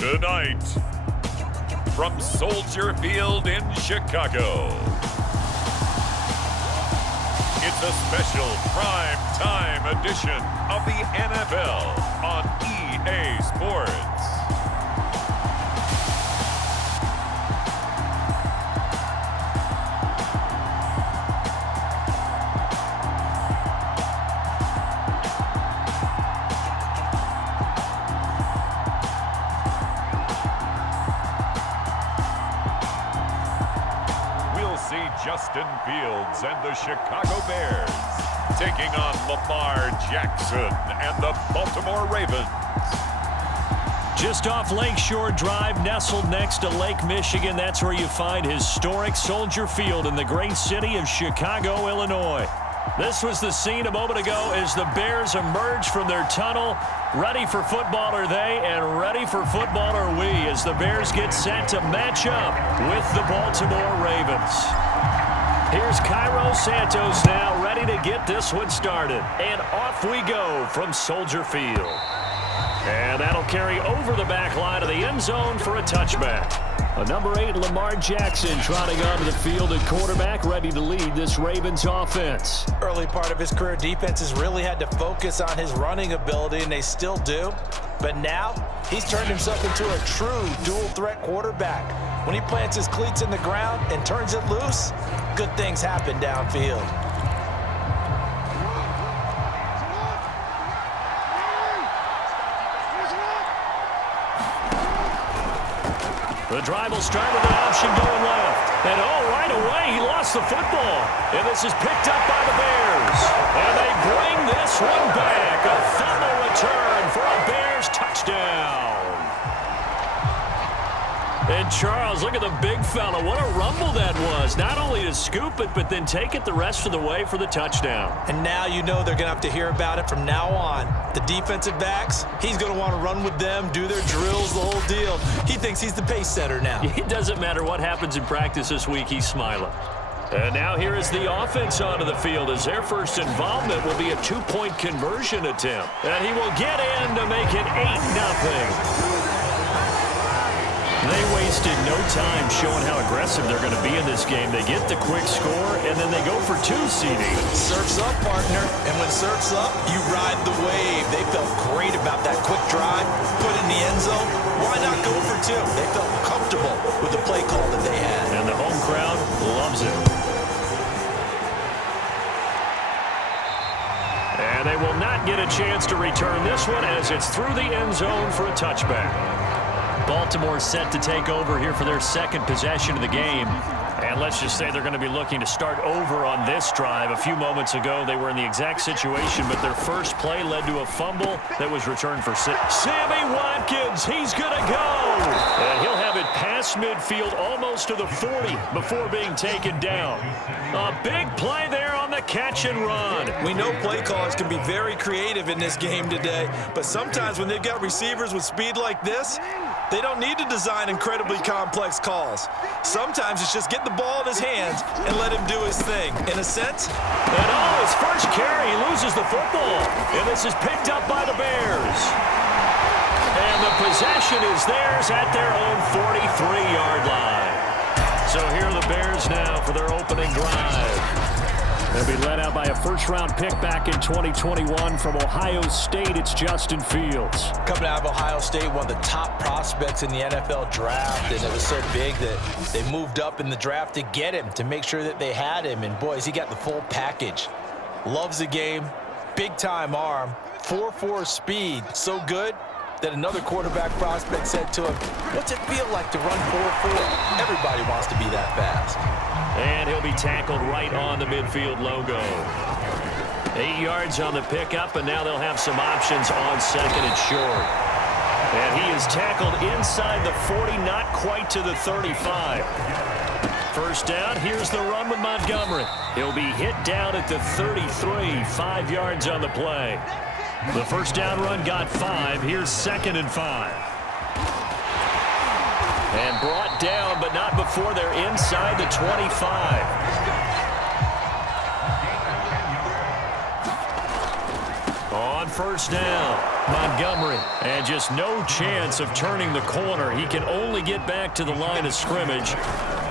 Tonight, from Soldier Field in Chicago, it's a special prime time edition of the NFL on EA Sports. Justin Fields and the Chicago Bears taking on Lamar Jackson and the Baltimore Ravens. Just off Lakeshore Drive, nestled next to Lake Michigan, that's where you find historic Soldier Field in the great city of Chicago, Illinois. This was the scene a moment ago as the Bears emerged from their tunnel. Ready for football are they, and ready for football are we, as the Bears get set to match up with the Baltimore Ravens. Here's Cairo Santos now, ready to get this one started. And off we go from Soldier Field. And that'll carry over the back line of the end zone for a touchback. A number 8, Lamar Jackson, trotting onto the field at quarterback, ready to lead this Ravens offense. Early part of his career, defenses really had to focus on his running ability, and they still do. But now, he's turned himself into a true dual-threat quarterback. When he plants his cleats in the ground and turns it loose, good things happen downfield. The drive will start with an option going left. And right away, he lost the football. And this is picked up by the Bears. And they bring this one back. A fumble return for a Bears touchdown. And Charles, look at the big fella. What a rumble that was. Not only to scoop it, but then take it the rest of the way for the touchdown. And now you know they're going to have to hear about it from now on. The defensive backs, he's going to want to run with them, do their drills, the whole deal. He thinks he's the pace setter now. It doesn't matter what happens in practice this week, he's smiling. And now here is the offense onto the field as their first involvement will be a 2-point conversion attempt. And he will get in to make it 8-0. They wasted no time showing how aggressive they're going to be in this game. They get the quick score, and then they go for 2, CD. Surf's up, partner. And when surf's up, you ride the wave. They felt great about that quick drive, put in the end zone. Why not go for 2? They felt comfortable with the play call that they had. And the home crowd loves it. And they will not get a chance to return this one as it's through the end zone for a touchback. Baltimore set to take over here for their second possession of the game. And let's just say they're going to be looking to start over on this drive. A few moments ago, they were in the exact situation, but their first play led to a fumble that was returned for 6. Sammy Watkins, he's going to go. And he'll have it past midfield almost to the 40 before being taken down. A big play there on the catch and run. We know play callers can be very creative in this game today, but sometimes when they've got receivers with speed like this, they don't need to design incredibly complex calls. Sometimes it's just get the ball in his hands and let him do his thing. In a sense. And his first carry, he loses the football. And this is picked up by the Bears. And the possession is theirs at their own 43-yard line. So here are the Bears now for their opening drive. They'll be led out by a first-round pick back in 2021 from Ohio State. It's Justin Fields. Coming out of Ohio State, one of the top prospects in the NFL draft, and it was so big that they moved up in the draft to get him, to make sure that they had him. And, boys, he got the full package. Loves the game, big-time arm, 4.4 speed, so good that another quarterback prospect said to him, what's it feel like to run 4.4? Everybody wants to be that fast. And he'll be tackled right on the midfield logo. 8 yards on the pickup, and now they'll have some options on second and short. And he is tackled inside the 40, not quite to the 35. First down, here's the run with Montgomery. He'll be hit down at the 33, 5 yards on the play. The first down run got 5. Here's 2nd and 5. And brought down, but not before they're inside the 25. On first down, Montgomery. And just no chance of turning the corner. He can only get back to the line of scrimmage.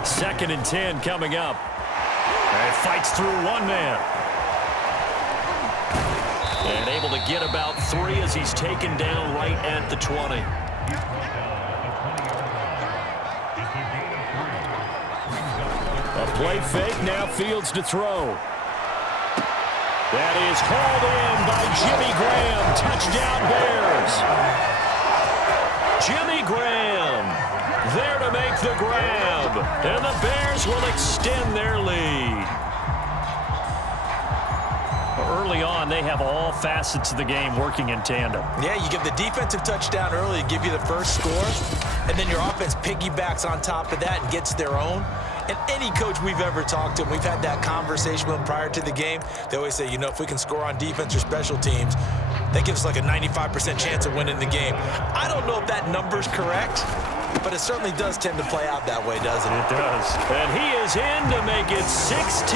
2nd and 10 coming up. And fights through one man. And able to get about 3 as he's taken down right at the 20. A play fake, now Fields to throw. That is hauled in by Jimmy Graham. Touchdown Bears. Jimmy Graham there to make the grab. And the Bears will extend their lead. Early on, they have all facets of the game working in tandem. Yeah, you give the defensive touchdown early, give you the first score, and then your offense piggybacks on top of that and gets their own. And any coach we've ever talked to, we've had that conversation with them prior to the game, they always say, you know, if we can score on defense or special teams, that gives us like a 95% chance of winning the game. I don't know if that number's correct, but it certainly does tend to play out that way, doesn't it? It does. And he is in to make it 16-0.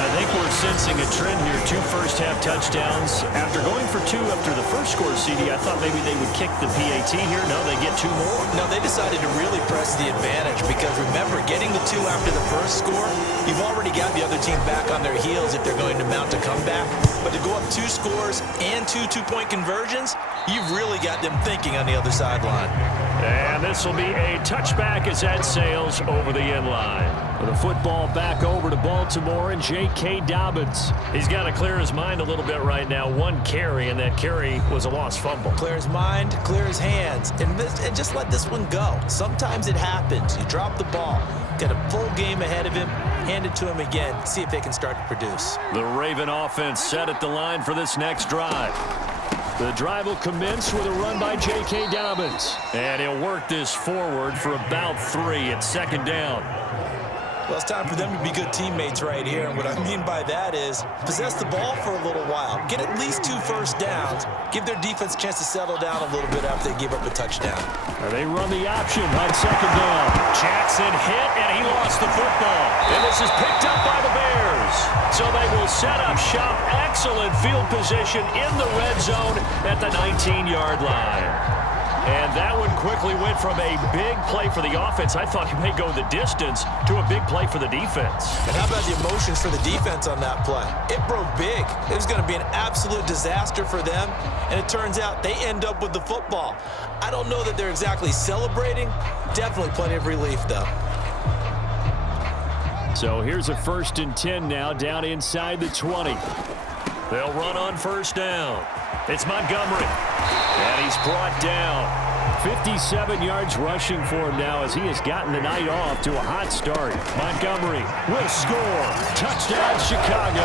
I think we're sensing a trend here. 2 first-half touchdowns. After going for 2 after the first score, CD, I thought maybe they would kick the PAT here. No, they get 2 more. No, they decided to really press the advantage because, remember, getting the 2 after the first score, you've already got the other team back on their heels if they're going to mount a comeback. But to go up 2 scores and 2 two-point conversions, you've really got them thinking on the other sideline. And this will be a touchback as that sails over the end line. With the football back over to Baltimore and J.K. Dobbins. He's got to clear his mind a little bit right now. 1 carry, and that carry was a lost fumble. Clear his mind, clear his hands, and just let this one go. Sometimes it happens. You drop the ball. Got a full game ahead of him. Hand it to him again. See if they can start to produce. The Raven offense set at the line for this next drive. The drive will commence with a run by J.K. Dobbins. And he'll work this forward for about 3 at 2nd down. Well, it's time for them to be good teammates right here. And what I mean by that is possess the ball for a little while. Get at least 2 first downs. Give their defense a chance to settle down a little bit after they give up a touchdown. They run the option on 2nd down. Jackson hit, and he lost the football. And this is picked up by the Bears. So they will set up shop. Excellent field position in the red zone at the 19-yard line. And that one quickly went from a big play for the offense. I thought he may go the distance to a big play for the defense. And how about the emotions for the defense on that play? It broke big. It was going to be an absolute disaster for them. And it turns out they end up with the football. I don't know that they're exactly celebrating. Definitely plenty of relief, though. So here's a 1st and 10 now down inside the 20. They'll run on 1st down. It's Montgomery. And he's brought down. 57 yards rushing for him now as he has gotten the night off to a hot start. Montgomery will score. Touchdown, Chicago.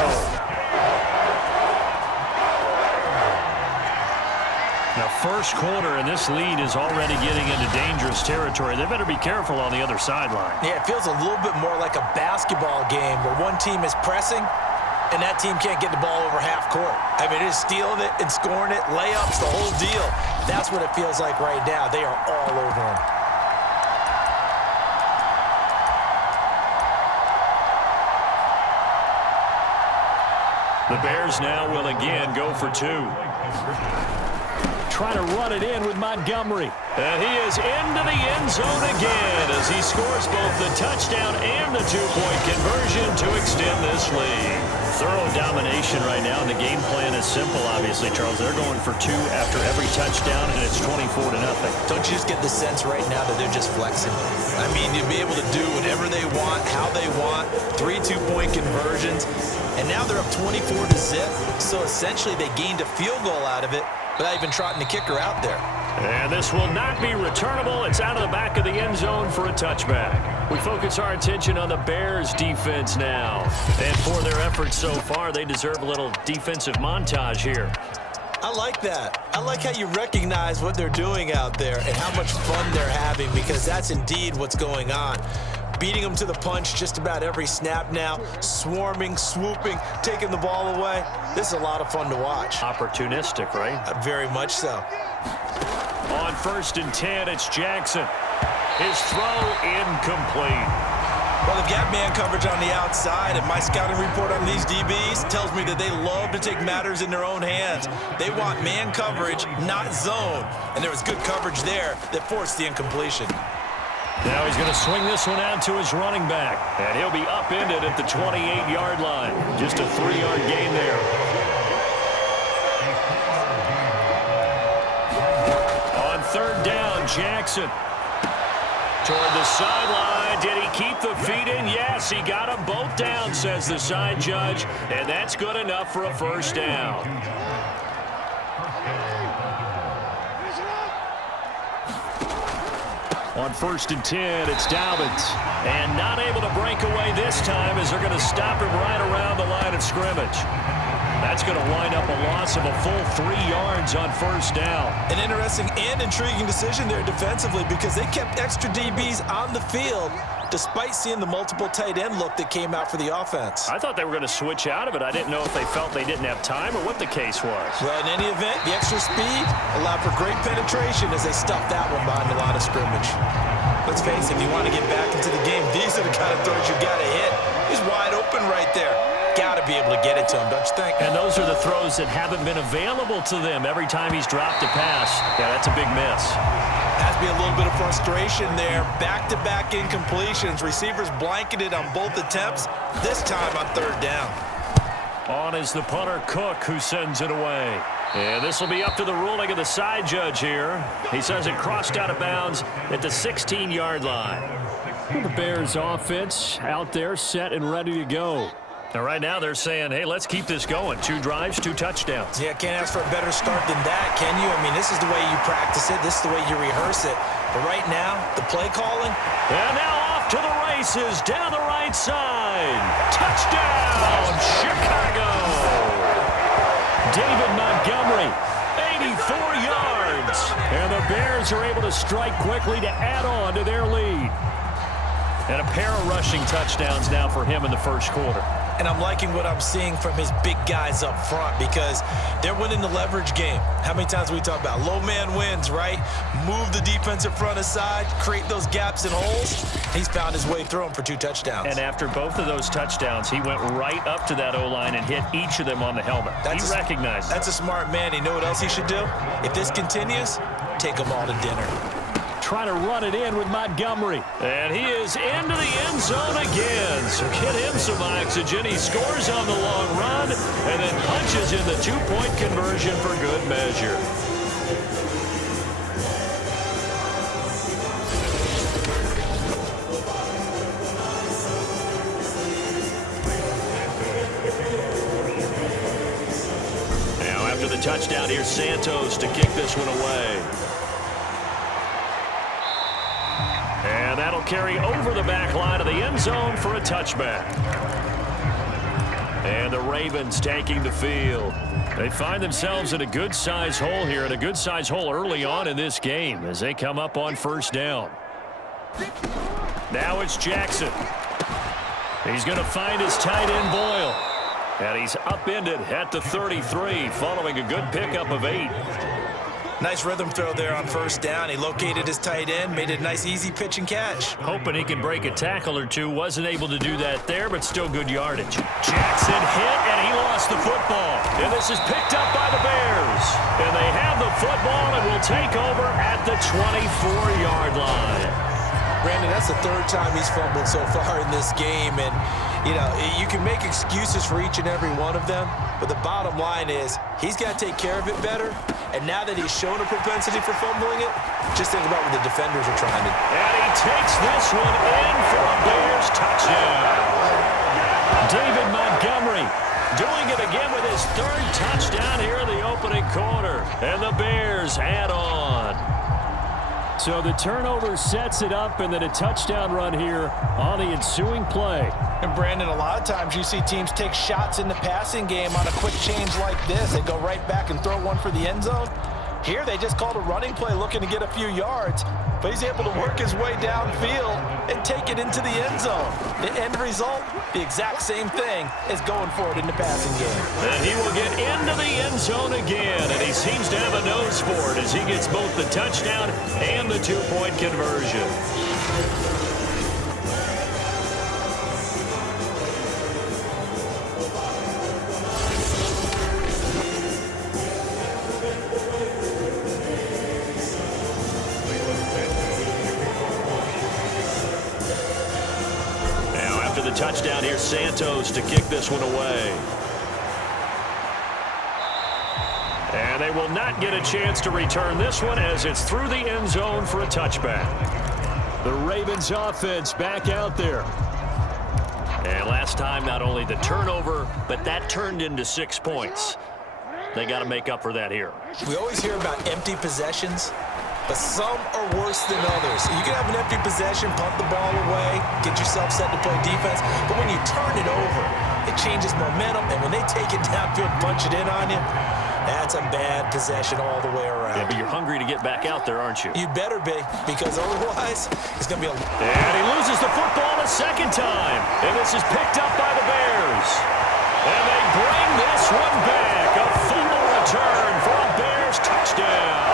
Now, 1st quarter, and this lead is already getting into dangerous territory. They better be careful on the other sideline. Yeah, it feels a little bit more like a basketball game where one team is pressing and that team can't get the ball over half court. I mean, it is stealing it and scoring it, layups, the whole deal. That's what it feels like right now. They are all over them. The Bears now will again go for 2. Trying to run it in with Montgomery. And he is into the end zone again as he scores both the touchdown and the 2-point conversion to extend this lead. Thorough domination right now, and the game plan is simple, obviously, Charles. They're going for 2 after every touchdown, and it's 24-0. Don't you just get the sense right now that they're just flexing? I mean, you'll be able to do whatever they want, how they want, 3 2-point conversions, and now they're up 24-0. So essentially, they gained a field goal out of it without even trotting the kicker out there. And this will not be returnable. It's out of the back of the end zone for a touchback. We focus our attention on the Bears defense now. And for their efforts so far, they deserve a little defensive montage here. I like that. I like how you recognize what they're doing out there and how much fun they're having, because that's indeed what's going on. Beating them to the punch just about every snap now, swarming, swooping, taking the ball away. This is a lot of fun to watch. Opportunistic, right? Very much so. On 1st and 10, it's Jackson. His throw incomplete. Well, they've got man coverage on the outside, and my scouting report on these DBs tells me that they love to take matters in their own hands. They want man coverage, not zone. And there was good coverage there that forced the incompletion. Now he's going to swing this one out to his running back. And he'll be upended at the 28-yard line. Just a 3-yard gain there. On third down, Jackson. Toward the sideline. Did he keep the feet in? Yes, he got them both down, says the side judge. And that's good enough for a first down. On 1st and 10, it's Dobbins. And not able to break away this time as they're going to stop him right around the line of scrimmage. That's going to wind up a loss of a full 3 yards on first down. An interesting and intriguing decision there defensively because they kept extra DBs on the field despite seeing the multiple tight end look that came out for the offense. I thought they were going to switch out of it. I didn't know if they felt they didn't have time or what the case was. Well, in any event, the extra speed allowed for great penetration as they stuffed that one behind the line of scrimmage. Let's face it, if you want to get back into the game, these are the kind of throws you got to hit. He's wide open right there. Got to be able to get it to him, don't you think? And those are the throws that haven't been available to them every time he's dropped a pass. Yeah, that's a big miss. Has to be a little bit of frustration there. Back-to-back incompletions. Receivers blanketed on both attempts, this time on third down. On is the punter, Cook, who sends it away. And this will be up to the ruling of the side judge here. He says it crossed out of bounds at the 16-yard line. The Bears offense out there set and ready to go. And right now they're saying, hey, let's keep this going. 2 drives, 2 touchdowns. Yeah, can't ask for a better start than that, can you? I mean, this is the way you practice it. This is the way you rehearse it. But right now, the play calling. And now off to the races down the right side. Touchdown, Chicago. David Montgomery, 84 yards. And the Bears are able to strike quickly to add on to their lead. And a pair of rushing touchdowns now for him in the first quarter. And I'm liking what I'm seeing from his big guys up front because they're winning the leverage game. How many times we talk about low man wins, right? Move the defensive front aside, create those gaps and holes. He's found his way through them for 2 touchdowns. And after both of those touchdowns, he went right up to that O-line and hit each of them on the helmet. He recognized That's a smart man. You know what else he should do? If this continues, take them all to dinner. Trying to run it in with Montgomery. And he is into the end zone again. So get him some oxygen. He scores on the long run and then punches in the 2-point conversion for good measure. Now after the touchdown, here's Santos to kick this one away. And that'll carry over the back line of the end zone for a touchback. And the Ravens taking the field. They find themselves in a good-sized hole here, and a good-sized hole early on in this game as they come up on first down. Now it's Jackson. He's going to find his tight end Boyle. And he's upended at the 33 following a good pickup of 8. Nice rhythm throw there on first down. He located his tight end, made it a nice, easy pitch and catch. Hoping he can break a tackle or two. Wasn't able to do that there, but still good yardage. Jackson hit, and he lost the football. And this is picked up by the Bears. And they have the football and will take over at the 24-yard line. Brandon, that's the 3rd time he's fumbled so far in this game. And, you know, you can make excuses for each and every one of them, but the bottom line is he's got to take care of it better. And now that he's shown a propensity for fumbling it, just think about what the defenders are trying to do. And he takes this one in for a Bears touchdown. David Montgomery doing it again with his 3rd touchdown here in the opening quarter. And the Bears add on. So the turnover sets it up, and then a touchdown run here on the ensuing play. And Brandon, a lot of times you see teams take shots in the passing game on a quick change like this. They go right back and throw one for the end zone. Here they just called a running play looking to get a few yards, but he's able to work his way downfield and take it into the end zone. The end result, the exact same thing as going for it in the passing game. And he will get into the end zone again, and he seems to have a nose for it as he gets both the touchdown and the 2-point conversion. touchdown. Here's Santos to kick this one away. And they will not get a chance to return this one as it's through the end zone for a touchback. The Ravens offense back out there. And last time, not only the turnover, but that turned into 6 points. They got to make up for that here. We always hear about empty possessions, but some are worse than others. You can have an empty possession, punt the ball away, get yourself set to play defense, but when you turn it over, it changes momentum, and when they take it downfield, punch it in on you, that's a bad possession all the way around. Yeah, but you're hungry to get back out there, aren't you? You better be, because otherwise, it's going to be a... And he loses the football a second time, and this is picked up by the Bears. And they bring this one back. A fumble return for a Bears touchdown.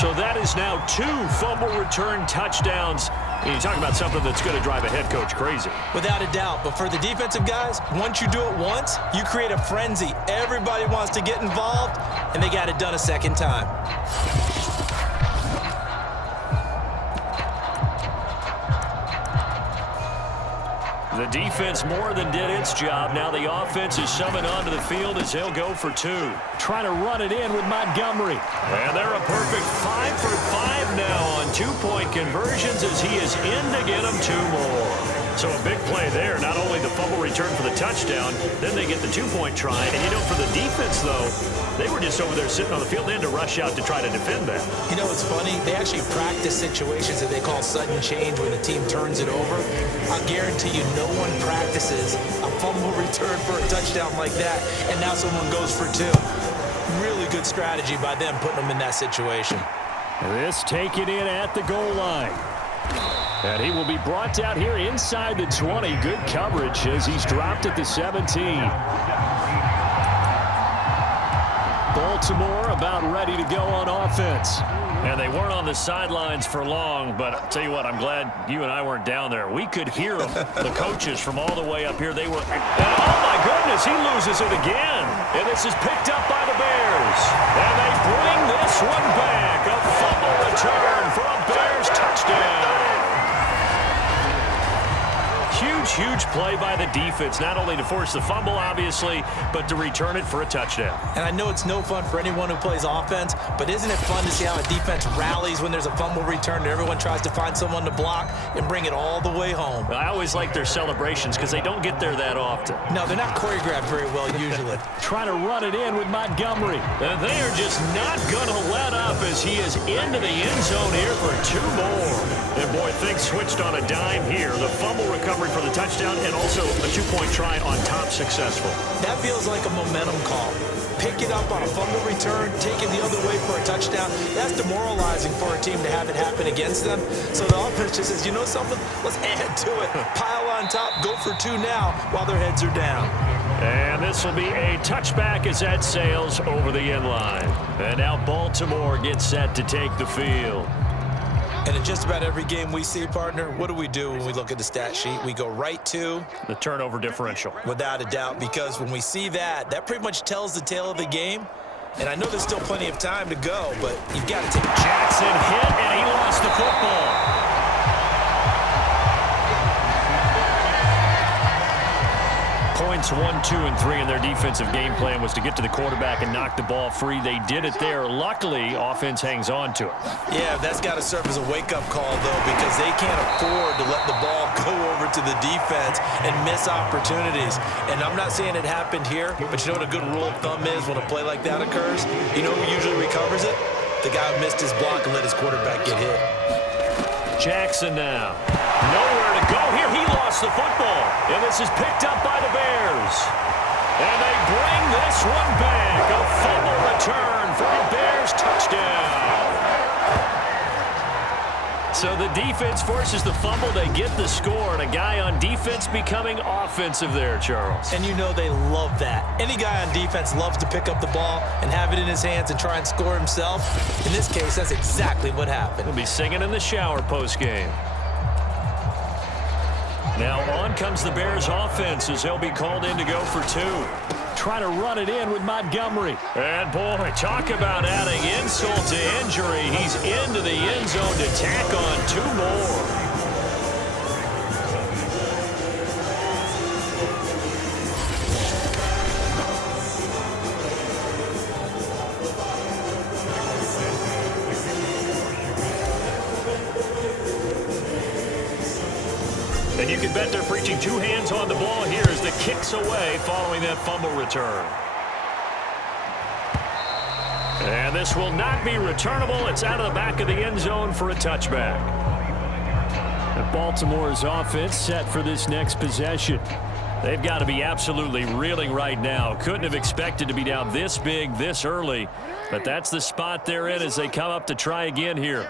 So that is now 2 fumble return touchdowns. And you talk about something that's going to drive a head coach crazy. Without a doubt. But for the defensive guys, once you do it once, you create a frenzy. Everybody wants to get involved, and they got it done a second time. The defense more than did its job. Now the offense is summoned onto the field as they'll go for 2. Trying to run it in with Montgomery. And they're a perfect 5 for 5 now on 2-point conversions as he is in to get them 2 more. So a big play there. Not only the fumble return for the touchdown, then they get the 2-point try. And, you know, for the defense, though, they were just over there sitting on the field. They had to rush out to try to defend that. You know, it's funny. They actually practice situations that they call sudden change when the team turns it over. I guarantee you no one practices a fumble return for a touchdown like that, and now someone goes for 2. Really good strategy by them putting them in that situation. This taken in at the goal line. And he will be brought down here inside the 20. Good coverage as he's dropped at the 17. Baltimore about ready to go on offense. And they weren't on the sidelines for long, but I'll tell you what, I'm glad you and I weren't down there. We could hear them, the coaches from all the way up here. They were, and oh my goodness, he loses it again. And this is picked up by the Bears. And they bring this one back. A fumble return for a Bears touchdown. Huge play by the defense, not only to force the fumble, obviously, but to return it for a touchdown. And I know it's no fun for anyone who plays offense, but isn't it fun to see how a defense rallies when there's a fumble return and everyone tries to find someone to block and bring it all the way home? I always like their celebrations because they don't get there that often. No, they're not choreographed very well usually. Trying to run it in with Montgomery. And they are just not going to let up as he is into the end zone here for 2 more. And boy, things switched on a dime here. The fumble recovery for the touchdown and also a 2-point try on top successful. That feels like a momentum call. Pick it up on a fumble return, take it the other way for a touchdown. That's demoralizing for a team to have it happen against them. So the offense just says, you know something? Let's add to it. Pile on top, go for 2 now while their heads are down. And this will be a touchback as that sails over the end line. And now Baltimore gets set to take the field. And in just about every game we see, partner, what do when we look at the stat sheet? We go right to the turnover differential. Without a doubt, because when we see that, that pretty much tells the tale of the game. And I know there's still plenty of time to go, but you've got to take it. Jackson hit, and he lost the football. Points 1, 2, and 3 in their defensive game plan was to get to the quarterback and knock the ball free. They did it there. Luckily, offense hangs on to it. Yeah, that's got to serve as a wake-up call, though, because they can't afford to let the ball go over to the defense and miss opportunities. And I'm not saying it happened here, but you know what a good rule of thumb is when a play like that occurs? You know who usually recovers it? The guy who missed his block and let his quarterback get hit. Jackson now. Nowhere to go here. He lost the football. And this is picked up by the Bears. And they bring this one back. A fumble return for a Bears touchdown. So the defense forces the fumble. They get the score. And a guy on defense becoming offensive there, Charles. And you know they love that. Any guy on defense loves to pick up the ball and have it in his hands and try and score himself. In this case, that's exactly what happened. He'll be singing in the shower post-game. Now on comes the Bears offense as they'll be called in to go for 2. Try to run it in with Montgomery. And boy, talk about adding insult to injury. He's into the end zone to tack on 2 more. defender reaching two hands on the ball here as the kick's away following that fumble return. And this will not be returnable. It's out of the back of the end zone for a touchback. And Baltimore's offense set for this next possession. They've got to be absolutely reeling right now. Couldn't have expected to be down this big this early, but that's the spot they're in as they come up to try again here.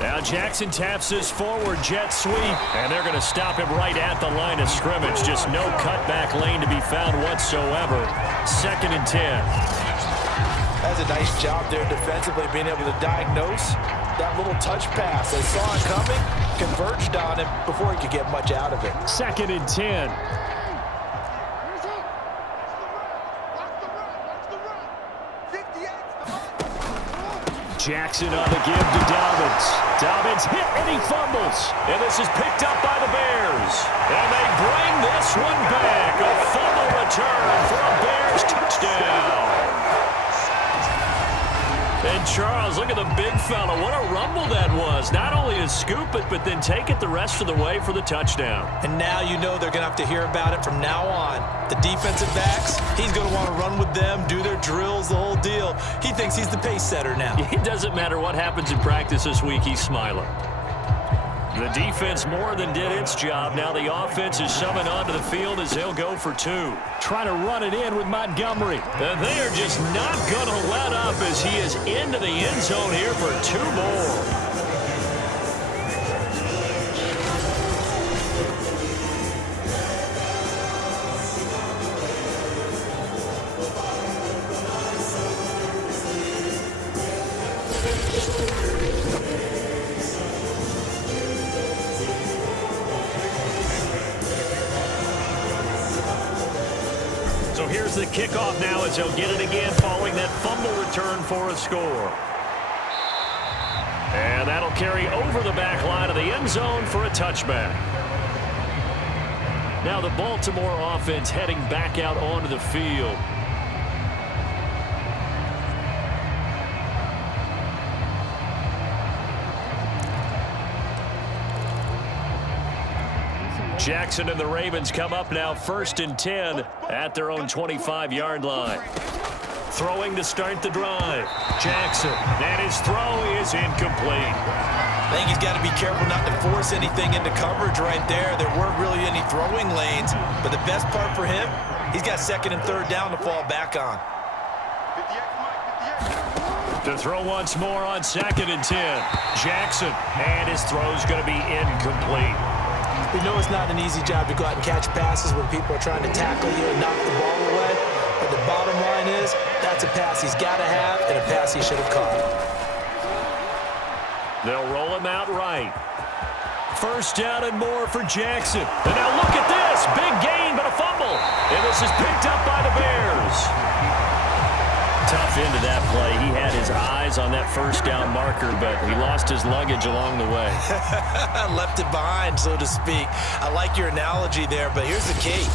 Now Jackson taps this forward jet sweep, and they're going to stop him right at the line of scrimmage. Just no cutback lane to be found whatsoever. 2nd and 10. That's a nice job there defensively, being able to diagnose that little touch pass. They saw it coming, converged on him before he could get much out of it. 2nd and 10. Jackson on the give to Dobbins. Dobbins hit and he fumbles. And this is picked up by the Bears. And they bring this one back. A fumble return for a Bears touchdown. And Charles, look at the big fella. What a rumble that was. Not only to scoop it, but then take it the rest of the way for the touchdown. And now you know they're going to have to hear about it from now on. The defensive backs, he's going to want to run with them, do their drills, the whole deal. He thinks he's the pace setter now. It doesn't matter what happens in practice this week, he's smiling. The defense more than did its job. Now the offense is summoned onto the field as they'll go for 2. Trying to run it in with Montgomery. And they are just not going to let up as he is into the end zone here for 2 more. So here's the kickoff now as they'll get it again following that fumble return for a score. And that'll carry over the back line of the end zone for a touchback. Now the Baltimore offense heading back out onto the field. Jackson and the Ravens come up now 1st and 10 at their own 25-yard line. Throwing to start the drive. Jackson, and his throw is incomplete. I think he's got to be careful not to force anything into coverage right there. There weren't really any throwing lanes, but the best part for him, he's got 2nd and 3rd down to fall back on. To throw once more on 2nd and 10. Jackson, and his throw's going to be incomplete. We know it's not an easy job to go out and catch passes when people are trying to tackle you and knock the ball away. But the bottom line is, that's a pass he's got to have and a pass he should have caught. They'll roll him out right. 1st down and more for Jackson. And now look at this. Big gain, but a fumble. And this is picked up by the Bears. Tough into that play. He had his eyes on that 1st down marker, but he lost his luggage along the way. Left it behind, so to speak. I like your analogy there, but here's the key.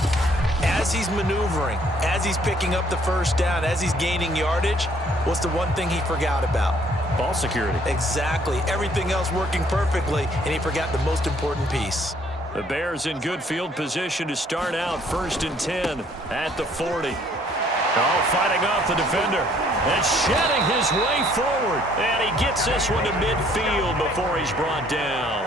As he's maneuvering, as he's picking up the 1st down, as he's gaining yardage, what's the one thing he forgot about? Ball security. Exactly. Everything else working perfectly, and he forgot the most important piece. The Bears in good field position to start out 1st and 10 at the 40. Oh, fighting off the defender and shedding his way forward. And he gets this one to midfield before he's brought down.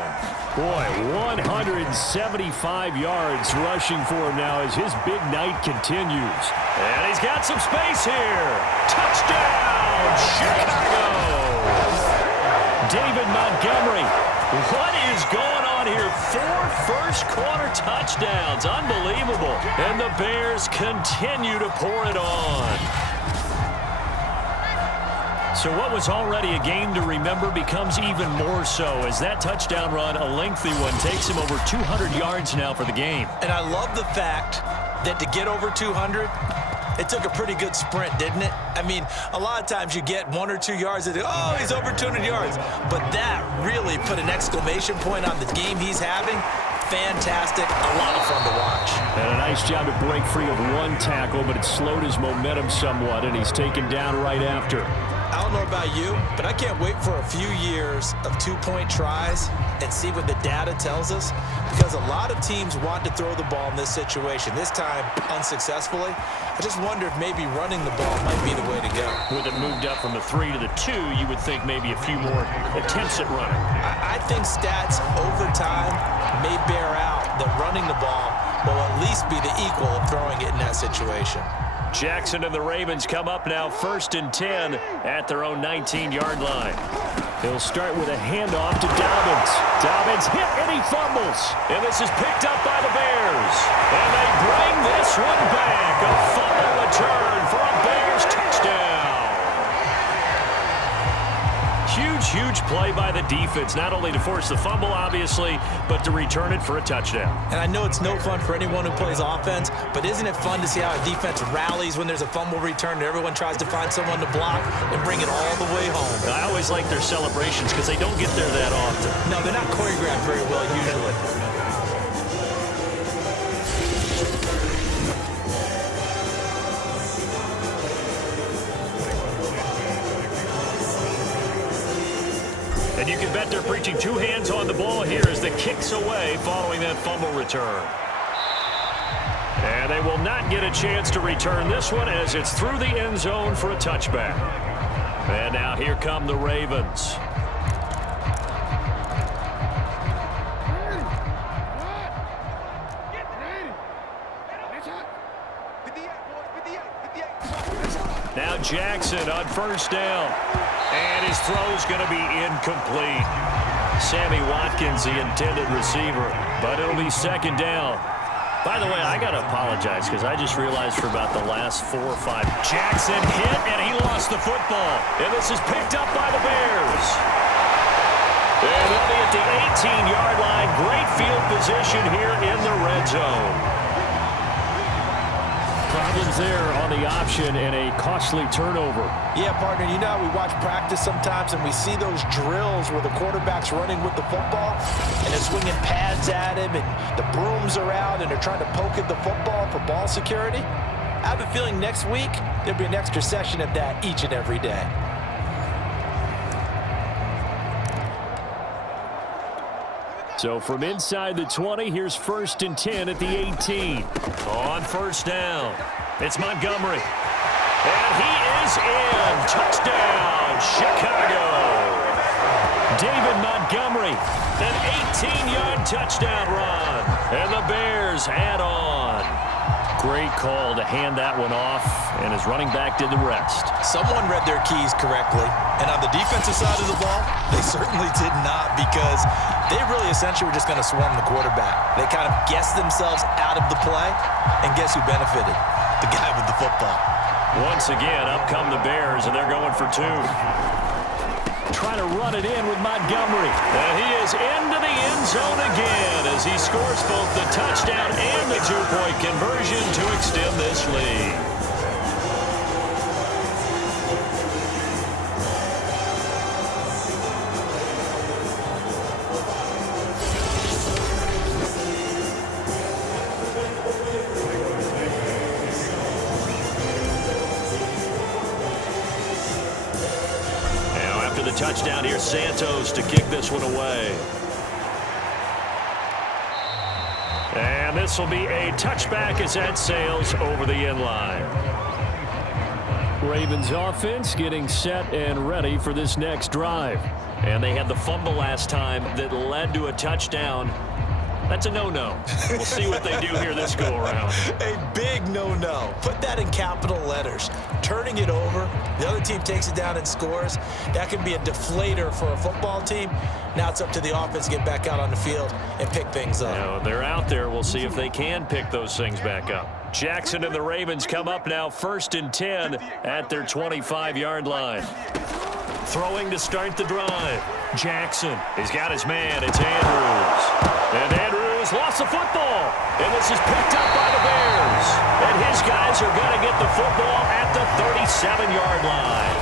Boy, 175 yards rushing for him now as his big night continues. And he's got some space here. Touchdown, Chicago! David Montgomery. What is going on here? 4 first-quarter touchdowns. Unbelievable. And the Bears continue to pour it on. So what was already a game to remember becomes even more so as that touchdown run, a lengthy one, takes him over 200 yards now for the game. And I love the fact that to get over 200, it took a pretty good sprint, didn't it? I mean, a lot of times you get 1 or 2 yards and oh, he's over 200 yards. But that really put an exclamation point on the game he's having. Fantastic, a lot of fun to watch. And a nice job to break free of 1 tackle, but it slowed his momentum somewhat, and he's taken down right after. I don't know about you, but I can't wait for a few years of two-point tries and see what the data tells us, because a lot of teams want to throw the ball in this situation, this time unsuccessfully. I just wonder if maybe running the ball might be the way to go. With it moved up from the 3 to the 2, you would think maybe a few more attempts at running. I think stats over time may bear out that running the ball will at least be the equal of throwing it in that situation. Jackson and the Ravens come up now 1st and 10 at their own 19-yard line. He'll start with a handoff to Dobbins. Dobbins hit and he fumbles. And this is picked up by the Bears. And they bring this one back. A fumble return for a Bears touchdown. Huge play by the defense, not only to force the fumble, obviously, but to return it for a touchdown. And I know it's no fun for anyone who plays offense, but isn't it fun to see how a defense rallies when there's a fumble return and everyone tries to find someone to block and bring it all the way home? I always like their celebrations because they don't get there that often. No, they're not choreographed very well usually. And you can bet they're preaching two hands on the ball here as the kick's away following that fumble return. And they will not get a chance to return this one as it's through the end zone for a touchback. And now here come the Ravens. Now Jackson on 1st down. And his throw's going to be incomplete. Sammy Watkins, the intended receiver, but it'll be 2nd down. By the way, I got to apologize because I just realized for about the last 4 or 5. Jackson hit, and he lost the football. And this is picked up by the Bears. And they'll be at the 18-yard line. Great field position here in the red zone. Problems there on the option and a costly turnover. Yeah, partner, you know how we watch practice sometimes and we see those drills where the quarterback's running with the football and they're swinging pads at him and the brooms are out and they're trying to poke at the football for ball security. I have a feeling next week there'll be an extra session of that each and every day. So from inside the 20, here's 1st and 10 at the 18. On 1st down, it's Montgomery. And he is in. Touchdown, Chicago. David Montgomery, an 18-yard touchdown run. And the Bears add on. Great call to hand that one off, and his running back did the rest. Someone read their keys correctly, and on the defensive side of the ball, they certainly did not, because they really essentially were just going to swarm the quarterback. They kind of guessed themselves out of the play, and guess who benefited? The guy with the football. Once again, up come the Bears, and they're going for 2. Trying to run it in with Montgomery. And he is into the end zone again as he scores both the touchdown and the 2-point conversion to extend this lead. Touchdown here, Santos to kick this one away. And this will be a touchback as that sails over the end line. Ravens offense getting set and ready for this next drive. And they had the fumble last time that led to a touchdown. That's a no-no. We'll see what they do here this go-around. A big no-no. Put that in capital letters. Turning it over, the other team takes it down and scores. That can be a deflator for a football team. Now it's up to the offense to get back out on the field and pick things up. Now, they're out there. We'll see if they can pick those things back up. Jackson and the Ravens come up now 1st and 10 at their 25-yard line. Throwing to start the drive. Jackson, he's got his man. It's Andrews. And Andrews lost the football. And this is picked up by the Bears. And his guys are going to get the football at the 37-yard line.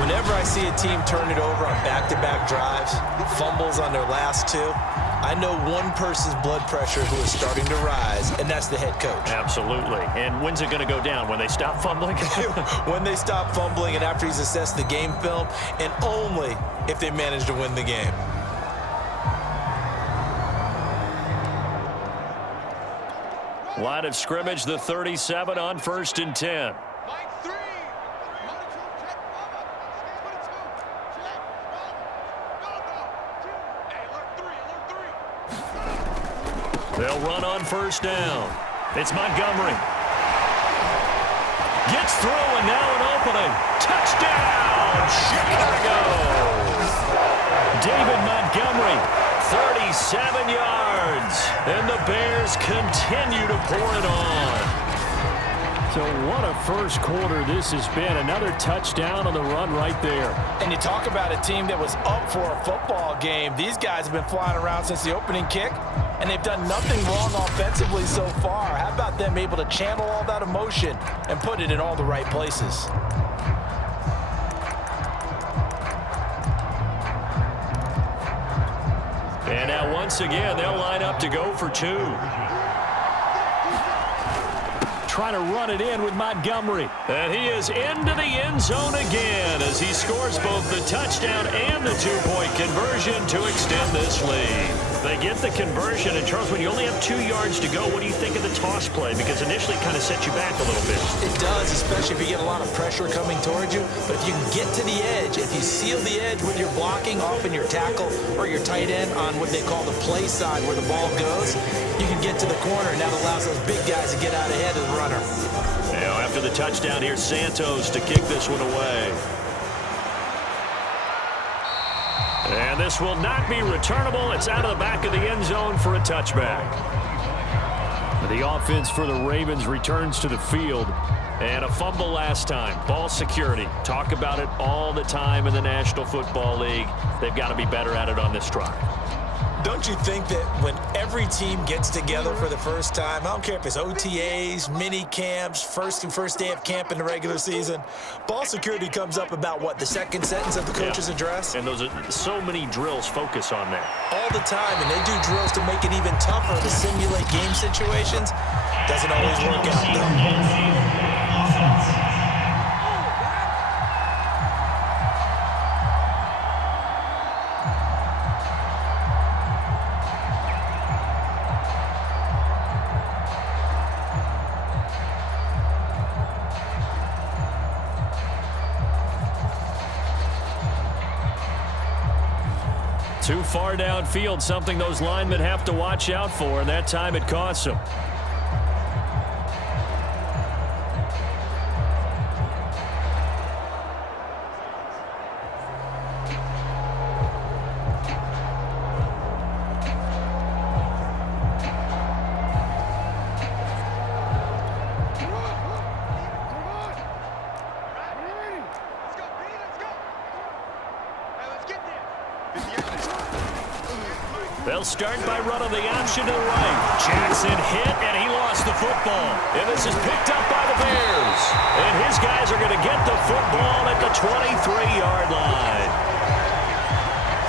Whenever I see a team turn it over on back-to-back drives, fumbles on their last 2, I know one person's blood pressure who is starting to rise, and that's the head coach. Absolutely. And when's it going to go down? When they stop fumbling? When they stop fumbling and after he's assessed the game film, and only if they manage to win the game. Line of scrimmage, the 37 on 1st and 10. They'll run on 1st down. It's Montgomery. Gets through, and now an opening. Touchdown, Chicago! David Montgomery, 37 yards. And the Bears continue to pour it on. So what a first quarter this has been. Another touchdown on the run right there. And you talk about a team that was up for a football game. These guys have been flying around since the opening kick, and they've done nothing wrong offensively so far. How about them able to channel all that emotion and put it in all the right places? And now once again, they'll line up to go for 2. Trying to run it in with Montgomery. And he is into the end zone again as he scores both the touchdown and the 2-point conversion to extend this lead. They get the conversion, and Charles, when you only have 2 yards to go, what do you think of the toss play? Because initially it kind of sets you back a little bit. It does, especially if you get a lot of pressure coming towards you. But if you can get to the edge, if you seal the edge with your blocking, often your tackle or your tight end on what they call the play side where the ball goes, you can get to the corner, and that allows those big guys to get out ahead of the runner. Now, after the touchdown, here's Santos to kick this one away. And this will not be returnable. It's out of the back of the end zone for a touchback. The offense for the Ravens returns to the field. And a fumble last time. Ball security. Talk about it all the time in the National Football League. They've got to be better at it on this drive. Don't you think that when every team gets together for the first time, I don't care if it's OTAs, mini camps, first day of camp in the regular season, ball security comes up about what, the second sentence of the coach's address? And those are so many drills focus on that. All the time, and they do drills to make it even tougher to simulate game situations. Doesn't always work out, though. Too far downfield, something those linemen have to watch out for, and that time it costs them. They'll start by running the option to the right. Jackson hit, and he lost the football. And this is picked up by the Bears. And his guys are going to get the football at the 23-yard line.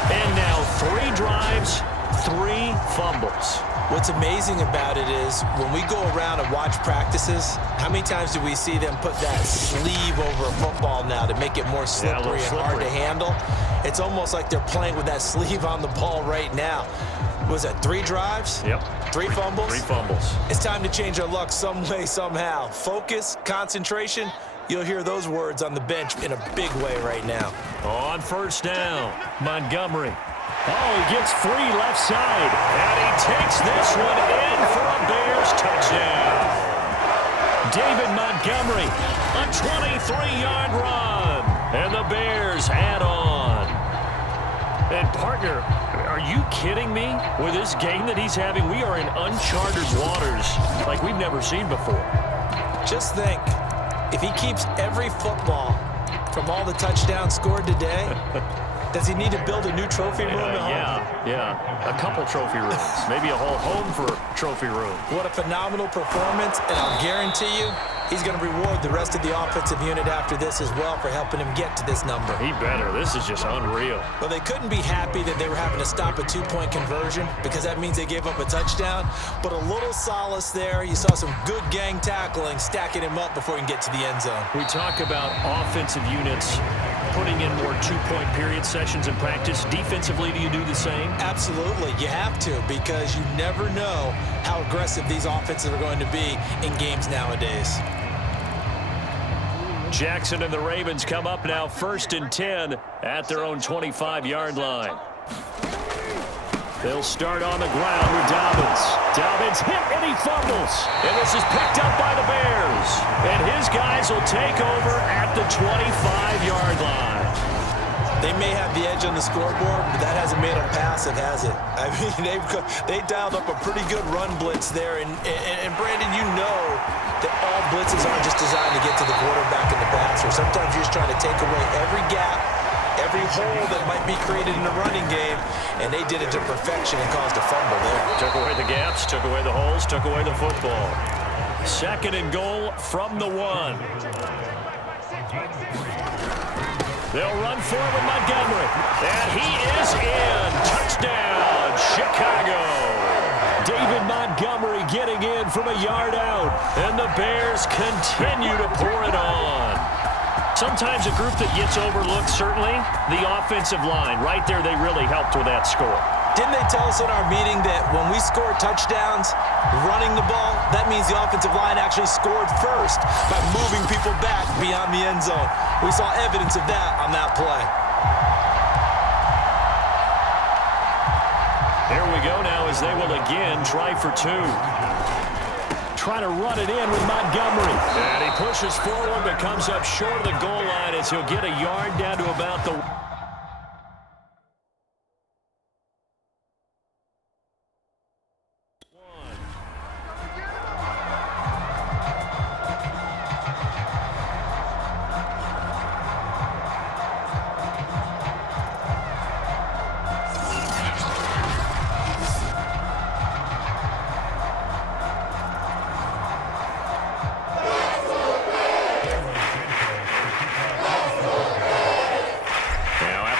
And now 3 drives, 3 fumbles. What's amazing about it is when we go around and watch practices, how many times do we see them put that sleeve over a football now to make it more slippery and hard to handle? It's almost like they're playing with that sleeve on the ball right now. Was that 3 drives? Yep. 3 fumbles? 3 fumbles. It's time to change our luck some way, somehow. Focus, concentration. You'll hear those words on the bench in a big way right now. On 1st down, Montgomery. Oh, he gets free left side. And he takes this one in for a Bears touchdown. David Montgomery, a 23-yard run. And the Bears add on. And, partner, are you kidding me? With this game that he's having, we are in uncharted waters like we've never seen before. Just think, if he keeps every football from all the touchdowns scored today, Does he need to build a new trophy room at home? Yeah. A couple trophy rooms. Maybe a whole home for trophy room. What a phenomenal performance, and I'll guarantee you he's going to reward the rest of the offensive unit after this as well for helping him get to this number. He better. This is just unreal. Well, they couldn't be happy that they were having to stop a two-point conversion because that means they gave up a touchdown. But a little solace there. You saw some good gang tackling, stacking him up before he can get to the end zone. We talk about offensive units putting in more two-point period sessions in practice. Defensively, do you do the same? Absolutely. You have to, because you never know how aggressive these offenses are going to be in games nowadays. Jackson and the Ravens come up now 1st and 10 at their own 25-yard line. They'll start on the ground with Dobbins. Dobbins hit and he fumbles. And this is picked up by the Bears. And his guys will take over at the 25-yard line. They may have the edge on the scoreboard, but that hasn't made them passive, has it? I mean, they dialed up a pretty good run blitz there. And Brandon, you know that all blitzes aren't just designed to get to the quarterback in the passer. Sometimes you're just trying to take away every gap, every hole that might be created in the running game, and they did it to perfection and caused a fumble there. Took away the gaps, took away the holes, took away the football. 2nd and goal from the 1. They'll run forward with Montgomery. And he is in. Touchdown, Chicago. David Montgomery getting in from a yard out. And the Bears continue to pour it on. Sometimes a group that gets overlooked, certainly, the offensive line. Right there, they really helped with that score. Didn't they tell us in our meeting that when we score touchdowns running the ball, that means the offensive line actually scored first by moving people back beyond the end zone? We saw evidence of that on that play. There we go now as they will again try for 2. Trying to run it in with Montgomery. And he pushes forward but comes up short of the goal line as he'll get a yard down to about the...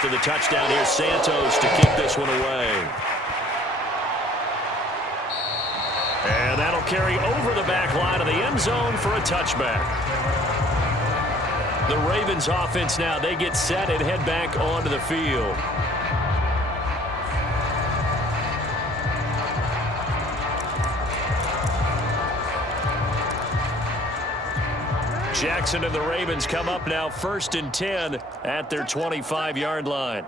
The touchdown here, Santos to kick this one away. And that'll carry over the back line of the end zone for a touchback. The Ravens offense now, they get set and head back onto the field. Jackson and the Ravens come up now 1st and 10 at their 25-yard line.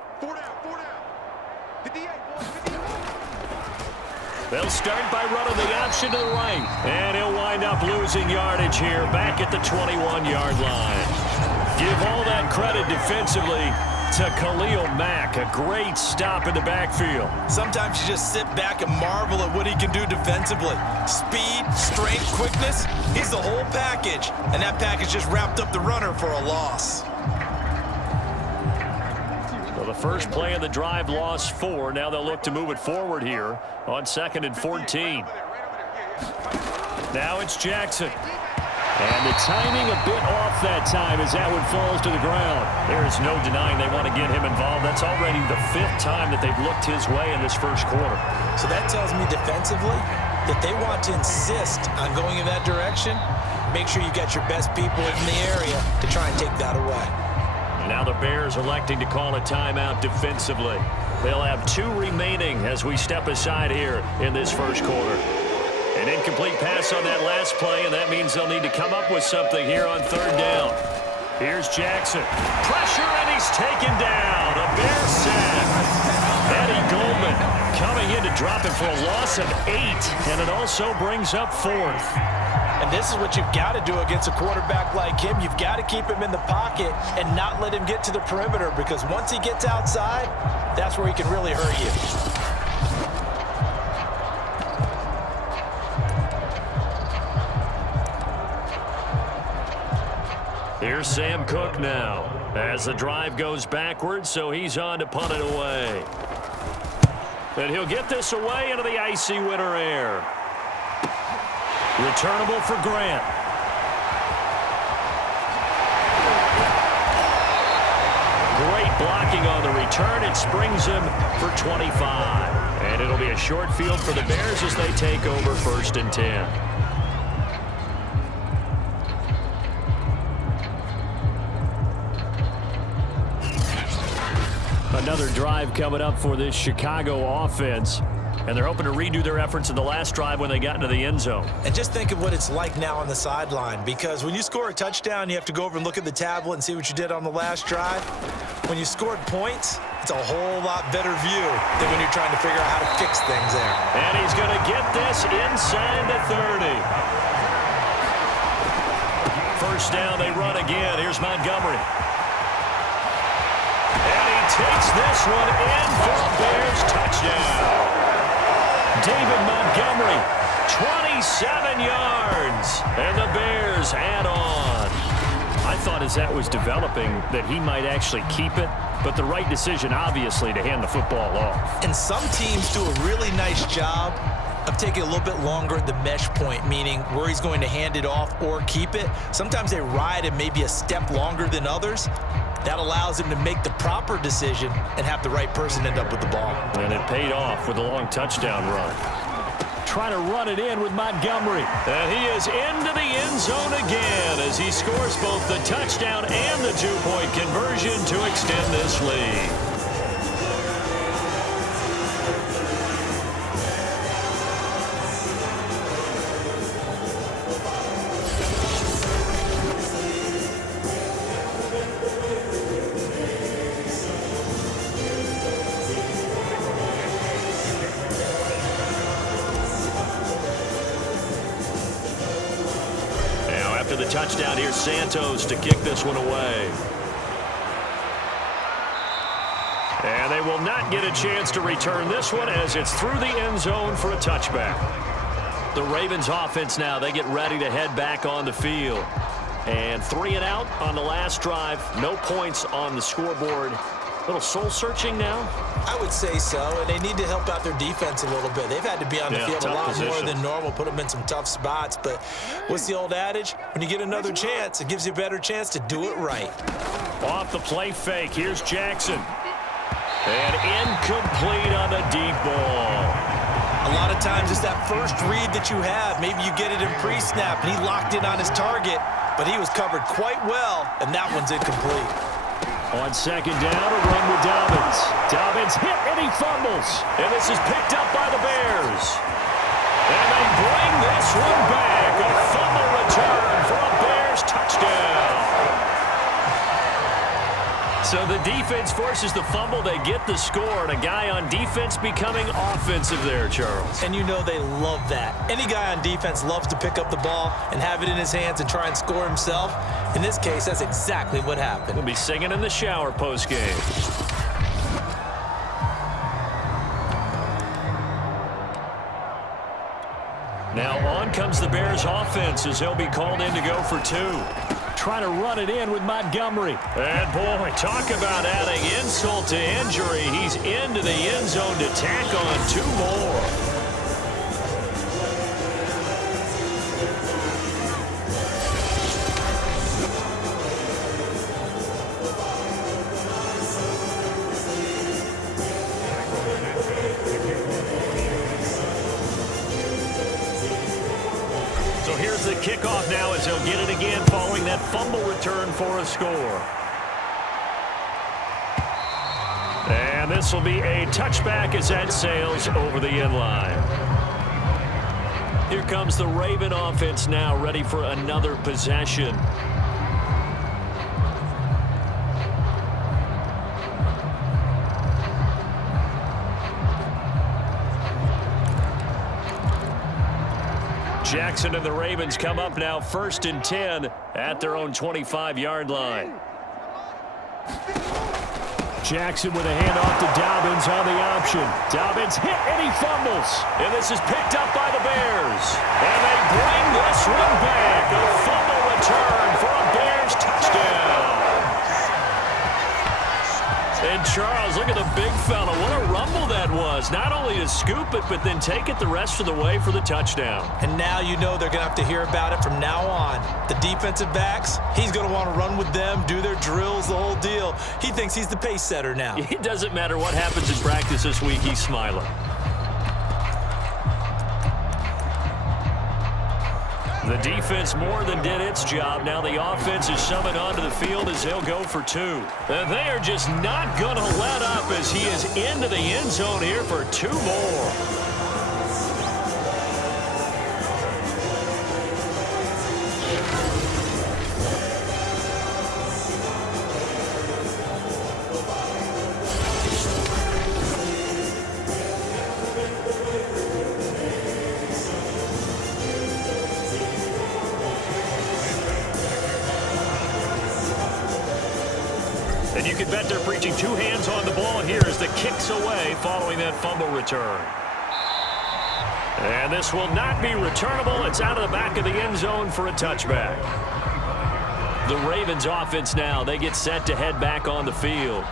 They'll start by running the option to the right. And he'll wind up losing yardage here back at the 21-yard line. Give all that credit defensively to Khalil Mack. A great stop in the backfield. Sometimes you just sit back and marvel at what he can do defensively. Speed, strength, quickness, he's the whole package. And that package just wrapped up the runner for a loss. Well, the first play of the drive lost 4. Now they'll look to move it forward here on 2nd and 14. Now it's Jackson. And the timing a bit off that time as that one falls to the ground. There is no denying they want to get him involved. That's already the 5th time that they've looked his way in this first quarter. So that tells me defensively that they want to insist on going in that direction. Make sure you got your best people in the area to try and take that away. Now the Bears electing to call a timeout defensively. They'll have 2 remaining as we step aside here in this first quarter. An incomplete pass on that last play, and that means they'll need to come up with something here on 3rd down. Here's Jackson. Pressure, and he's taken down. A Bear sack. Eddie Goldman coming in to drop it for a loss of 8, and it also brings up 4th. And this is what you've got to do against a quarterback like him. You've got to keep him in the pocket and not let him get to the perimeter, because once he gets outside, that's where he can really hurt you. Here's Sam Cook now. As the drive goes backwards, so he's on to punt it away. And he'll get this away into the icy winter air. Returnable for Grant. Great blocking on the return. It springs him for 25. And it'll be a short field for the Bears as they take over 1st and 10. Another drive coming up for this Chicago offense. And they're hoping to redo their efforts in the last drive when they got into the end zone. And just think of what it's like now on the sideline, because when you score a touchdown, you have to go over and look at the tablet and see what you did on the last drive. When you scored points, it's a whole lot better view than when you're trying to figure out how to fix things there. And he's going to get this inside the 30. First down, they run again. Here's Montgomery. And he takes this one in for a Bears touchdown. David Montgomery, 27 yards, and the Bears add on. I thought as that was developing that he might actually keep it, but the right decision, obviously, to hand the football off. And some teams do a really nice job of taking a little bit longer at the mesh point, meaning where he's going to hand it off or keep it. Sometimes they ride him maybe a step longer than others. That allows him to make the proper decision and have the right person end up with the ball. And it paid off with a long touchdown run. Trying to run it in with Montgomery. And he is into the end zone again as he scores both the touchdown and the two-point conversion to extend this lead. The touchdown here, Santos to kick this one away. And they will not get a chance to return this one as it's through the end zone for a touchback. The Ravens offense now, they get ready to head back on the field. And 3 and out on the last drive. No points on the scoreboard. A little soul-searching now? I would say so, and they need to help out their defense a little bit. They've had to be on the field a lot more than normal, put them in some tough spots. But what's the old adage? When you get another chance, it gives you a better chance to do it right. Off the play fake, here's Jackson. And incomplete on the deep ball. A lot of times it's that first read that you have. Maybe you get it in pre-snap, and he locked in on his target, but he was covered quite well, and that one's incomplete. On second down, a run with Dobbins. Dobbins hit and he fumbles. And this is picked up by the Bears. And they bring this one back. A fumble return for a Bears touchdown. So the defense forces the fumble. They get the score. And a guy on defense becoming offensive there, Charles. And you know they love that. Any guy on defense loves to pick up the ball and have it in his hands and try and score himself. In this case, that's exactly what happened. We'll be singing in the shower post-game. Now on comes the Bears offense as they'll be called in to go for 2. Trying to run it in with Montgomery. And boy, talk about adding insult to injury. He's into the end zone to tack on 2 more. The kickoff now as he'll get it again following that fumble return for a score. And this will be a touchback as that sails over the end line. Here comes the Raven offense now, ready for another possession. Jackson and the Ravens come up now 1st and 10 at their own 25-yard line. Jackson with a handoff to Dobbins on the option. Dobbins hit and he fumbles. And this is picked up by the Bears. And they bring this one back. A fumble return for a Bears touchdown. Charles, look at the big fella. What a rumble that was. Not only to scoop it, but then take it the rest of the way for the touchdown. And now you know they're going to have to hear about it from now on. The defensive backs, he's going to want to run with them, do their drills, the whole deal. He thinks he's the pace setter now. It doesn't matter what happens in practice this week, he's smiling. The defense more than did its job. Now the offense is summoned onto the field as they'll go for 2. And they are just not going to let up as he is into the end zone here for 2 more. And you can bet they're preaching 2 hands on the ball here as the kick's away following that fumble return. And this will not be returnable. It's out of the back of the end zone for a touchback. The Ravens offense now, they get set to head back on the field.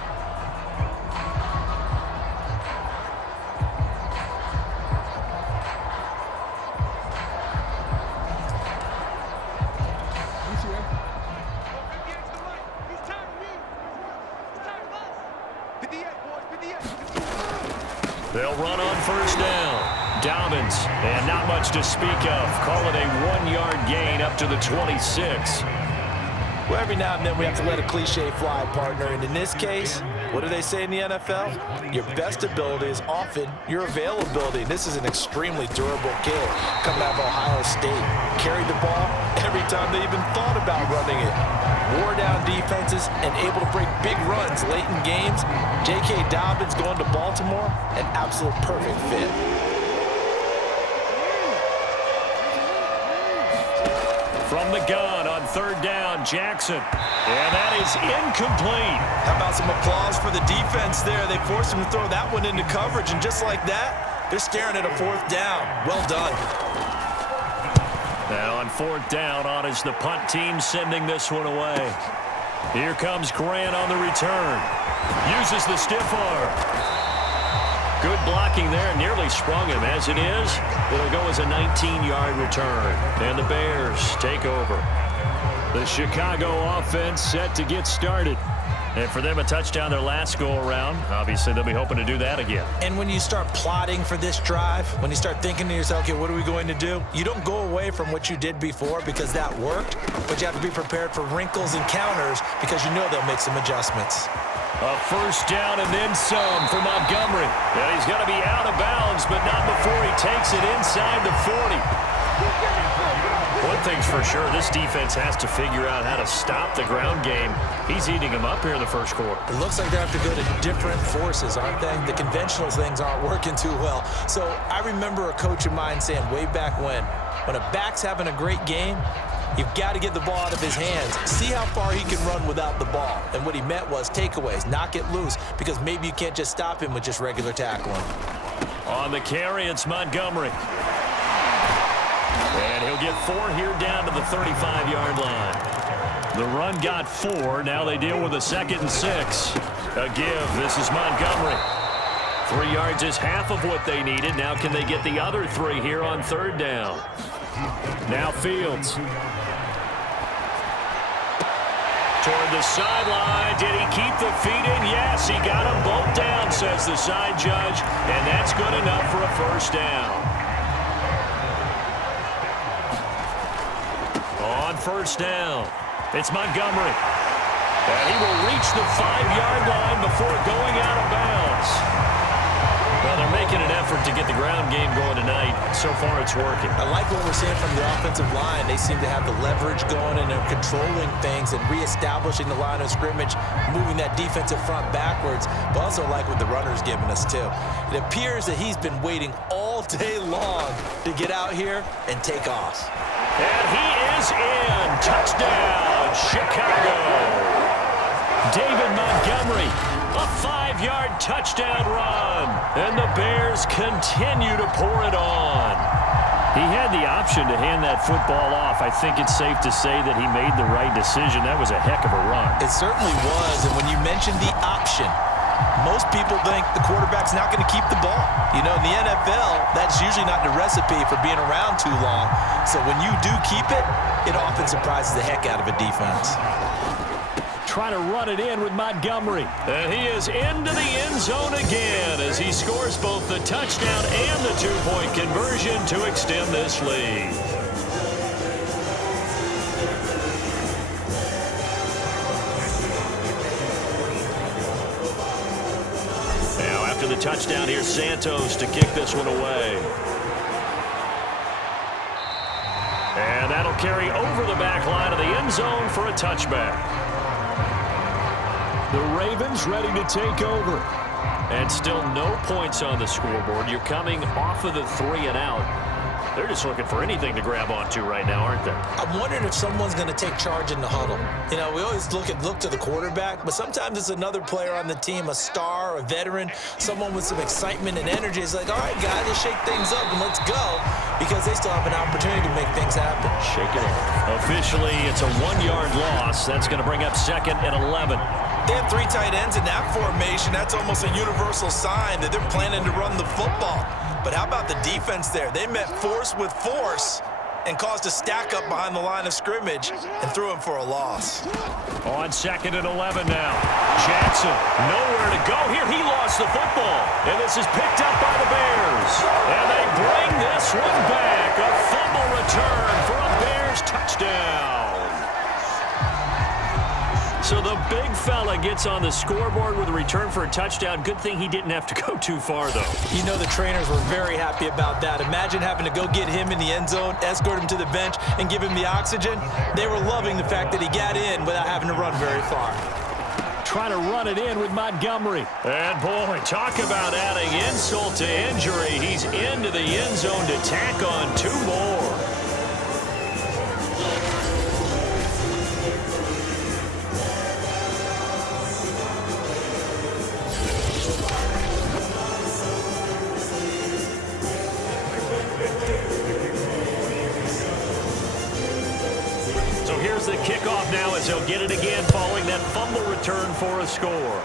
They'll run on first down. Dobbins, and not much to speak of. Call it a 1-yard gain up to the 26. Well, every now and then we have to let a cliche fly, partner. And in this case, what do they say in the NFL? Your best ability is often your availability. And this is an extremely durable kid coming out of Ohio State. Carried the ball every time they even thought about running it. Wore down defenses and able to break big runs late in games. J.K. Dobbins going to Baltimore, an absolute perfect fit. From the gun on third down, Jackson. And that is incomplete. How about some applause for the defense there? They forced him to throw that one into coverage, and just like that, they're staring at a 4th down. Well done. Now on 4th down, on is the punt team sending this one away. Here comes Grant on the return. Uses the stiff arm. Good blocking there, nearly sprung him. As it is, it'll go as a 19-yard return. And the Bears take over. The Chicago offense set to get started. And for them, a touchdown their last go-around. Obviously, they'll be hoping to do that again. And when you start plotting for this drive, when you start thinking to yourself, okay, what are we going to do? You don't go away from what you did before because that worked, but you have to be prepared for wrinkles and counters because you know they'll make some adjustments. A first down and then some for Montgomery. And he's going to be out of bounds, but not before he takes it inside the 40. One thing's for sure, this defense has to figure out how to stop the ground game. He's eating them up here in the first quarter. It looks like they have to go to different forces, aren't they? The conventional things aren't working too well. So I remember a coach of mine saying way back when a back's having a great game, you've got to get the ball out of his hands. See how far he can run without the ball. And what he meant was takeaways, knock it loose, because maybe you can't just stop him with just regular tackling. On the carry, it's Montgomery. And he'll get 4 here down to the 35-yard line. The run got 4. Now they deal with a 2nd and 6. A give. This is Montgomery. 3 yards is half of what they needed. Now can they get the other 3 here on 3rd down? Now Fields. Toward the sideline. Did he keep the feet in? Yes, he got them both down, says the side judge. And that's good enough for a first down. On first down, it's Montgomery. And he will reach the 5-yard line before going out of bounds. Well, they're making an effort to get the ground game going tonight. So far, it's working. I like what we're seeing from the offensive line. They seem to have the leverage going, and they're controlling things and reestablishing the line of scrimmage, moving that defensive front backwards, but also like what the runner's giving us, too. It appears that he's been waiting all day long to get out here and take off. And he is in. Touchdown, Chicago. David Montgomery, a 5-yard touchdown run. And the Bears continue to pour it on. He had the option to hand that football off. I think it's safe to say that he made the right decision. That was a heck of a run. It certainly was. And when you mentioned the option, Most people think the quarterback's not going to keep the ball. You know, in the NFL, that's usually not the recipe for being around too long. So when you do keep it, it often surprises the heck out of a defense. Trying to run it in with Montgomery. And he is into the end zone again as he scores both the touchdown and the two-point conversion to extend this lead. Now after the touchdown, here's Santos to kick this one away. And that'll carry over the back line of the end zone for a touchback. The Ravens ready to take over. And still no points on the scoreboard. You're coming off of the 3 and out. They're just looking for anything to grab onto right now, aren't they? I'm wondering if someone's going to take charge in the huddle. You know, we always look to the quarterback, but sometimes it's another player on the team, a star, a veteran, someone with some excitement and energy. It's like, all right, guys, let's shake things up and let's go, because they still have an opportunity to make things happen. Shake it up. Officially, it's a 1-yard loss. That's going to bring up 2nd and 11. They have 3 tight ends in that formation. That's almost a universal sign that they're planning to run the football. But how about the defense there? They met force with force and caused a stack up behind the line of scrimmage and threw him for a loss. On 2nd and 11 now. Jackson, nowhere to go here. He lost the football. And this is picked up by the Bears. And they bring this one back. A fumble return for a Bears touchdown. So the big fella gets on the scoreboard with a return for a touchdown. Good thing he didn't have to go too far, though. You know the trainers were very happy about that. Imagine having to go get him in the end zone, escort him to the bench, and give him the oxygen. They were loving the fact that he got in without having to run very far. Trying to run it in with Montgomery. And, boy, talk about adding insult to injury. He's into the end zone to tack on 2 more. The kickoff now as he'll get it again following that fumble return for a score.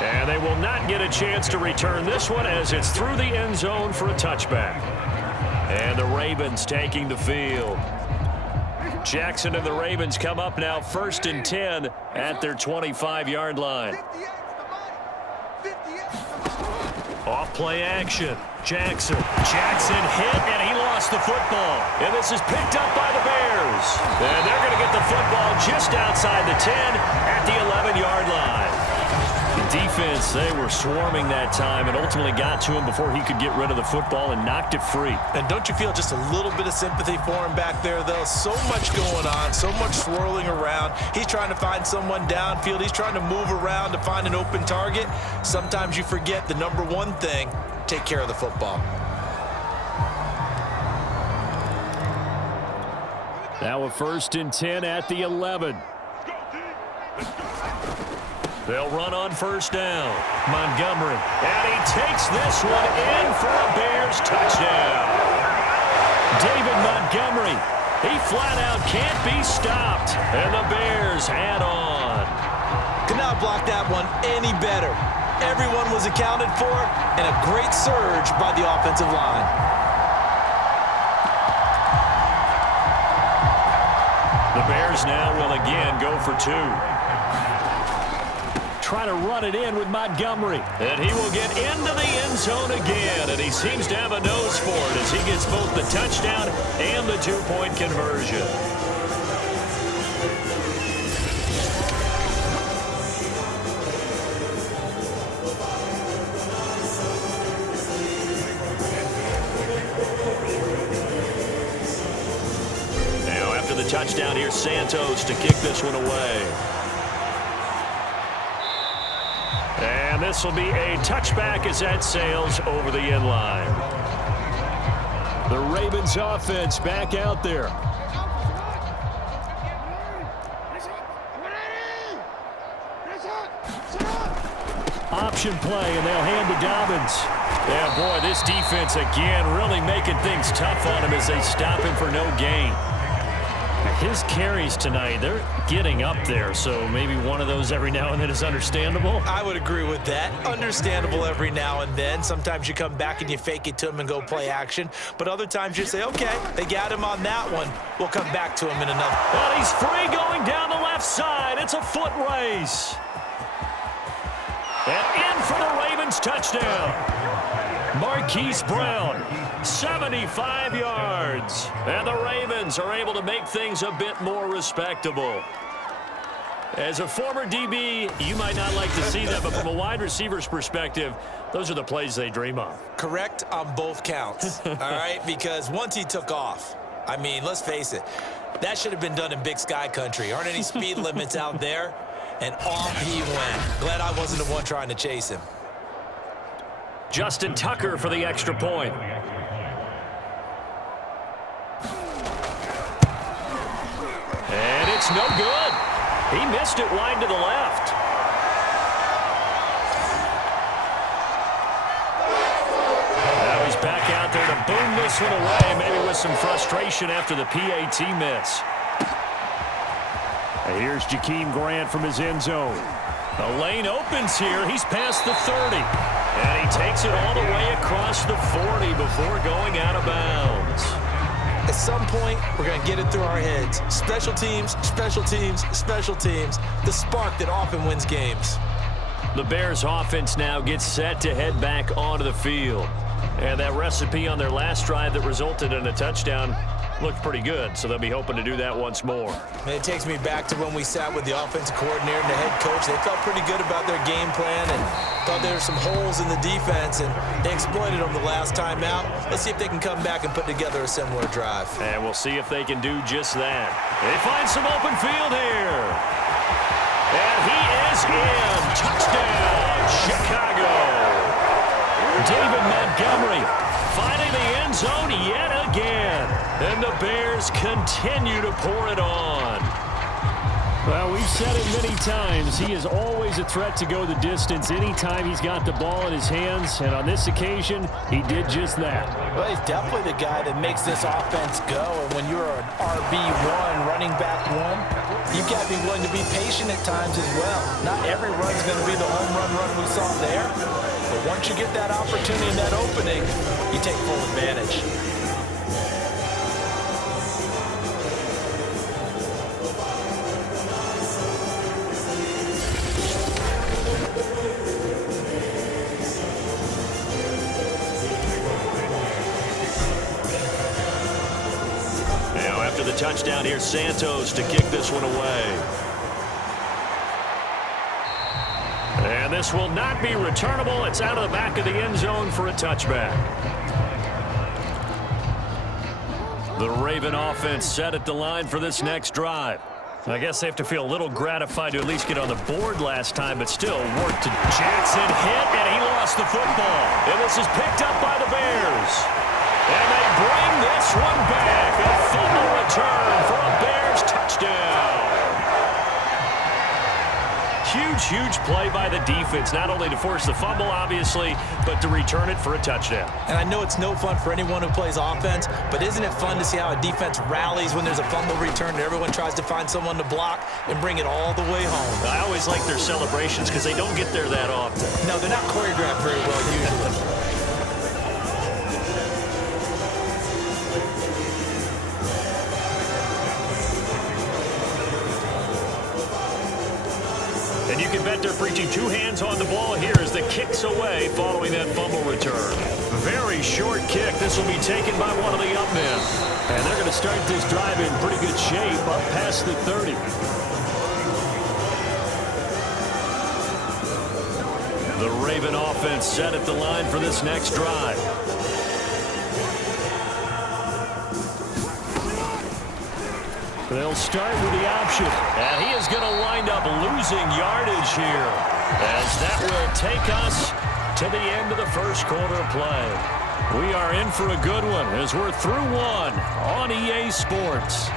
And they will not get a chance to return this one as it's through the end zone for a touchback. And the Ravens taking the field. Jackson and the Ravens come up now 1st and 10 at their 25-yard line. Off play action. Jackson hit, and he lost the football. And this is picked up by the Bears. And they're going to get the football just outside the 10 at the 11-yard line. The defense, they were swarming that time and ultimately got to him before he could get rid of the football and knocked it free. And don't you feel just a little bit of sympathy for him back there, though? So much going on, so much swirling around. He's trying to find someone downfield. He's trying to move around to find an open target. Sometimes you forget the number one thing: take care of the football. Now a 1st and 10 at the 11. They'll run on 1st down. Montgomery. And he takes this one in for a Bears touchdown. David Montgomery. He flat out can't be stopped. And the Bears add on. Could not block that one any better. Everyone was accounted for, and a great surge by the offensive line. The Bears now will again go for 2. Trying to run it in with Montgomery. And he will get into the end zone again, and he seems to have a nose for it as he gets both the touchdown and the 2-point conversion. Now after the touchdown, here's Santos to kick this one away. And this will be a touchback as that sails over the end line. The Ravens offense back out there. Option play, and they'll hand to Dobbins. Yeah, boy, this defense again really making things tough on him as they stop him for no gain. His carries tonight, they're getting up there, so maybe one of those every now and then is understandable. I would agree with that. Understandable every now and then. Sometimes you come back and you fake it to him and go play action. But other times you say, okay, they got him on that one. We'll come back to him in another. Well, he's free going down the left side. It's a foot race. And in for the Ravens touchdown. Marquise Brown, 75 yards. And the Ravens are able to make things a bit more respectable. As a former DB, you might not like to see that, but from a wide receiver's perspective, those are the plays they dream of. Correct on both counts, all right? Because once he took off, I mean, let's face it, that should have been done in Big Sky country. Aren't any speed limits out there? And off he went. Glad I wasn't the one trying to chase him. Justin Tucker for the extra point. And it's no good. He missed it wide to the left. Now he's back out there to boom this one away, maybe with some frustration after the PAT miss. And here's Jakeem Grant from his end zone. The lane opens here. He's past the 30. And he takes it all the way across the 40 before going out of bounds. At some point, we're going to get it through our heads. Special teams, special teams, special teams. The spark that often wins games. The Bears offense now gets set to head back onto the field. And that recipe on their last drive that resulted in a touchdown looked pretty good, so they'll be hoping to do that once more. And it takes me back to when we sat with the offensive coordinator and the head coach. They felt pretty good about their game plan and thought there were some holes in the defense, and they exploited them the last time out. Let's see if they can come back and put together a similar drive. And we'll see if they can do just that. They find some open field here. And he is in. Touchdown, Chicago. David Montgomery finding the end zone yet again. And the Bears continue to pour it on. Well, we've said it many times. He is always a threat to go the distance anytime he's got the ball in his hands. And on this occasion, he did just that. Well, he's definitely the guy that makes this offense go. And when you're an RB1, running back one, you've got to be willing to be patient at times as well. Not every run's going to be the home run we saw there. But once you get that opportunity and that opening, you take full advantage. After the touchdown, here's Santos to kick this one away. And this will not be returnable. It's out of the back of the end zone for a touchback. The Raven offense set at the line for this next drive. I guess they have to feel a little gratified to at least get on the board last time, but still work to Jackson hit, and he lost the football. And this is picked up by the Bears. And they bring this one back. A fumble return for a Bears touchdown. Huge play by the defense, not only to force the fumble, obviously, but to return it for a touchdown. And I know it's no fun for anyone who plays offense, but isn't it fun to see how a defense rallies when there's a fumble return and everyone tries to find someone to block and bring it all the way home? I always like their celebrations because they don't get there that often. No, they're not choreographed very well usually. And you can bet they're preaching two hands on the ball here as the kick's away following that fumble return. Very short kick. This will be taken by one of the up men. And they're going to start this drive in pretty good shape up past the 30. The Raven offense set at the line for this next drive. They'll start with the option. And he is going to wind up losing yardage here, as that will take us to the end of the first quarter of play. We are in for a good one as we're through one on EA Sports.